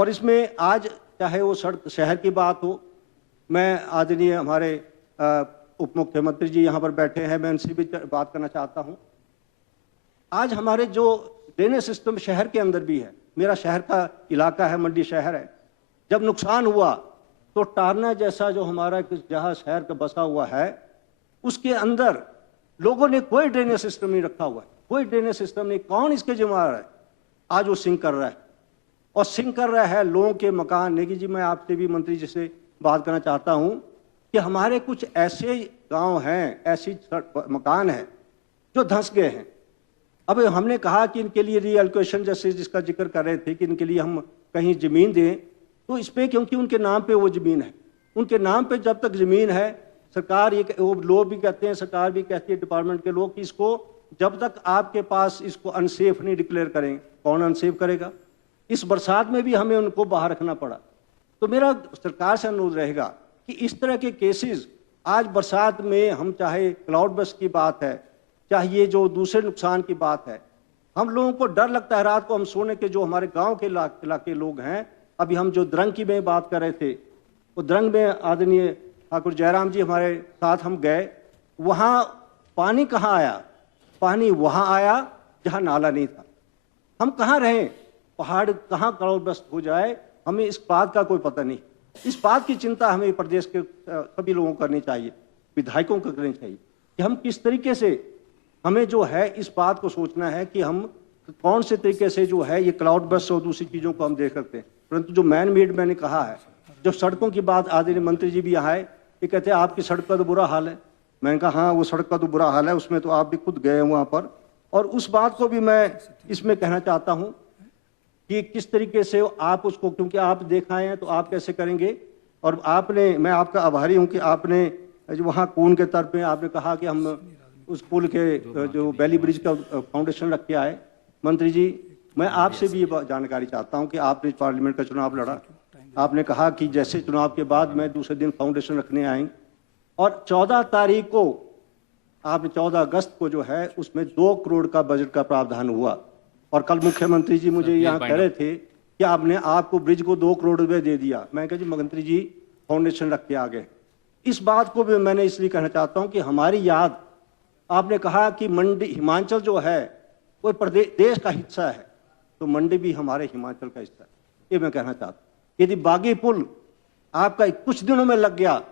और इसमें आज चाहे वो सड़क शहर की बात हो, मैं आदरणीय हमारे उप मुख्यमंत्री जी यहाँ पर बैठे हैं, मैं उनसे भी बात करना चाहता हूँ। आज हमारे जो ड्रेनेज सिस्टम शहर के अंदर भी है, मेरा शहर का इलाका है, मंडी शहर है, जब नुकसान हुआ तो टारना जैसा जो हमारा जहाँ शहर का बसा हुआ है उसके अंदर लोगों ने कोई ड्रेनेज सिस्टम नहीं रखा हुआ है, कोई ड्रेनेज सिस्टम नहीं। कौन इसके जिम्मेदार है? आज वो सिंक कर रहा है, और सिंक कर रहा है लोगों के मकान। नेगी जी, मैं आपसे भी मंत्री जी से बात करना चाहता हूं कि हमारे कुछ ऐसे गांव हैं, ऐसी मकान हैं जो धंस गए हैं। अब हमने कहा कि इनके लिए रीएलोकेशन जैसे जिसका जिक्र कर रहे थे कि इनके लिए हम कहीं ज़मीन दें, तो इस पर क्योंकि उनके नाम पे वो ज़मीन है, उनके नाम पे जब तक ज़मीन है, सरकार ये वो लोग भी कहते हैं, सरकार भी कहती है, डिपार्टमेंट के लोग कि इसको जब तक आपके पास इसको अनसेफ नहीं डिक्लेयर करें, कौन अनसेफ करेगा? इस बरसात में भी हमें उनको बाहर रखना पड़ा। तो मेरा सरकार से अनुरोध रहेगा कि इस तरह के केसेस आज बरसात में, हम चाहे क्लाउड बस्ट की बात है, चाहे ये जो दूसरे नुकसान की बात है, हम लोगों को डर लगता है रात को हम सोने के। जो हमारे गांव के इलाके लोग हैं, अभी हम जो द्रंग की में बात कर रहे थे, वो द्रंग में आदरणीय ठाकुर जयराम जी हमारे साथ हम गए, वहाँ पानी कहाँ आया? पानी वहाँ आया जहाँ नाला नहीं था। हम कहाँ रहें? पहाड़ कहाँ क्लाउड बस्ट हो जाए, हमें इस बात का कोई पता नहीं। इस बात की चिंता हमें प्रदेश के सभी लोगों को करनी चाहिए, विधायकों को करनी चाहिए कि हम किस तरीके से, हमें जो है इस बात को सोचना है कि हम कौन से तरीके से जो है ये क्लाउड बस्ट और दूसरी चीज़ों को हम देख सकते हैं। परंतु जो मैन मेड मैंने कहा है, जब सड़कों की बात, आदरणीय मंत्री जी भी यहाँ आए, ये कहते हैं आपकी सड़क का तो बुरा हाल है। मैंने कहा हाँ, वो सड़क का तो बुरा हाल है, उसमें तो आप भी खुद गए वहाँ पर, और उस बात को भी मैं इसमें कहना चाहता हूँ कि किस तरीके से आप उसको, क्योंकि आप देख आए हैं तो आप कैसे करेंगे। और आपने, मैं आपका आभारी हूँ कि आपने जो वहाँ कून के तर्फ में आपने कहा कि हम उस पुल के जो बैली ब्रिज का फाउंडेशन रख के आए। मंत्री जी, मैं आपसे भी ये जानकारी चाहता हूँ कि आपने पार्लियामेंट का चुनाव लड़ा, आपने कहा कि जैसे चुनाव के बाद मैं दूसरे दिन फाउंडेशन रखने आई, और 14 तारीख को आपने 14 अगस्त को जो है उसमें 2 करोड़ का बजट का प्रावधान हुआ। और कल मुख्यमंत्री जी मुझे यहाँ कह रहे थे कि आपने आपको ब्रिज को 2 करोड़ रुपए दे दिया। मैं कहा जी मंत्री जी, फाउंडेशन रख के आ गए। इस बात को भी मैंने इसलिए कहना चाहता हूँ कि हमारी याद, आपने कहा कि मंडी हिमाचल जो है वो प्रदेश देश का हिस्सा है, तो मंडी भी हमारे हिमाचल का हिस्सा है, ये मैं कहना चाहता हूँ। यदि बागी पुल आपका कुछ दिनों में लग गया,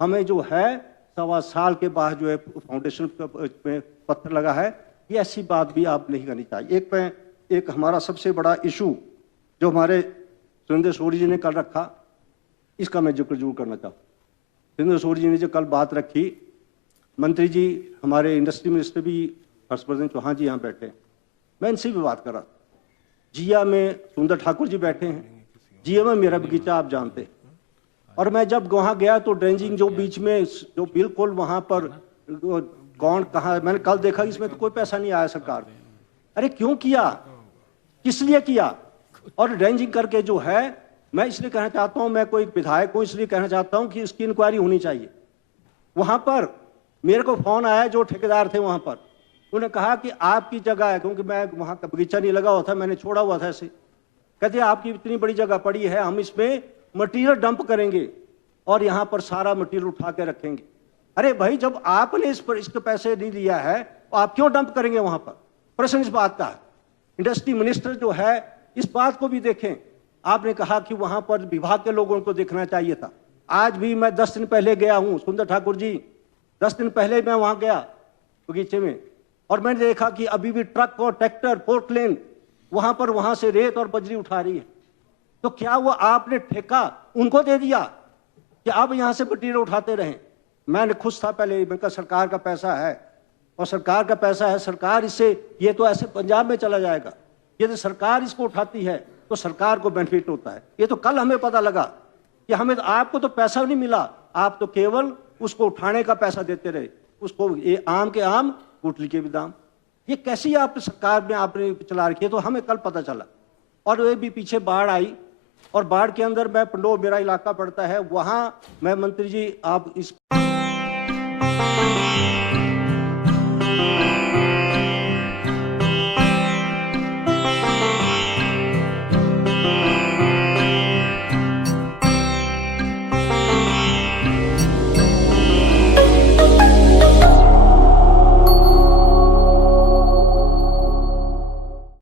हमें जो है 1.25 साल के बाद जो है फाउंडेशन पे पत्थर लगा है, ये ऐसी बात भी आप नहीं करनी चाहिए। एक हमारा सबसे बड़ा इशू जो हमारे सुरेंद्र शौरी जी ने कल रखा, इसका मैं जिक्र जरूर करना चाहूँ। सुरेंद्र शौरी जी ने जो कल बात रखी, मंत्री जी हमारे इंडस्ट्री मिनिस्टर भी हर्षवर्धन चौहान जी यहाँ बैठे हैं, मैं इनसे भी बात कर रहा। जिया में सुंदर ठाकुर जी बैठे हैं, जिया में मेरा बगीचा आप जानते हैं, और मैं जब वहाँ गया तो ड्रेंजिंग जो बीच में जो बिल्कुल वहाँ पर कौन कहाँ, मैंने कल देखा इसमें तो कोई पैसा नहीं आया सरकार को। अरे क्यों किया, किस लिए किया? और ड्रेंजिंग करके जो है, मैं इसलिए कहना चाहता हूँ, मैं कोई विधायक हूँ इसलिए कहना चाहता हूँ कि इसकी इंक्वायरी होनी चाहिए। वहाँ पर मेरे को फोन आया, जो ठेकेदार थे वहाँ पर, उन्होंने कहा कि आपकी जगह है, क्योंकि मैं वहाँ का बगीचा नहीं लगा हुआ था, मैंने छोड़ा हुआ था ऐसे, कहते आपकी इतनी बड़ी जगह पड़ी है, हम इसमें मटेरियल डंप करेंगे और यहाँ पर सारा मटेरियल उठा के रखेंगे। अरे भाई, जब आपने इस पर इसके पैसे नहीं दिया है तो आप क्यों डंप करेंगे वहाँ पर? प्रश्न इस बात का है। इंडस्ट्री मिनिस्टर जो है इस बात को भी देखें। आपने कहा कि वहाँ पर विभाग के लोगों को देखना चाहिए था। आज भी मैं 10 दिन पहले गया हूँ, सुंदर ठाकुर जी, 10 दिन पहले मैं वहाँ गया बगीचे में, और मैंने देखा कि अभी भी ट्रक और ट्रैक्टर पोर्टलेन वहाँ से रेत और बजरी उठा रही है। तो क्या वो आपने ठेका उनको दे दिया कि आप यहाँ से मटीरियल उठाते रहें? मैंने खुश था पहले, मैंने कहा सरकार का पैसा है, और सरकार का पैसा है, सरकार इससे, ये तो ऐसे पंजाब में चला जाएगा। यदि सरकार इसको उठाती है तो सरकार को बेनिफिट होता है। ये तो कल हमें पता लगा कि हमें, आपको तो पैसा नहीं मिला, आप तो केवल उसको उठाने का पैसा देते रहे, उसको ये आम के आम गुठली के भी दाम। ये कैसी आप सरकार में आपने चला रखी है? तो हमें कल पता चला। और वे भी पीछे बाढ़ आई, और बाढ़ के अंदर मैं पंडोह, मेरा इलाका पड़ता है, वहाँ मैं मंत्री जी आप इस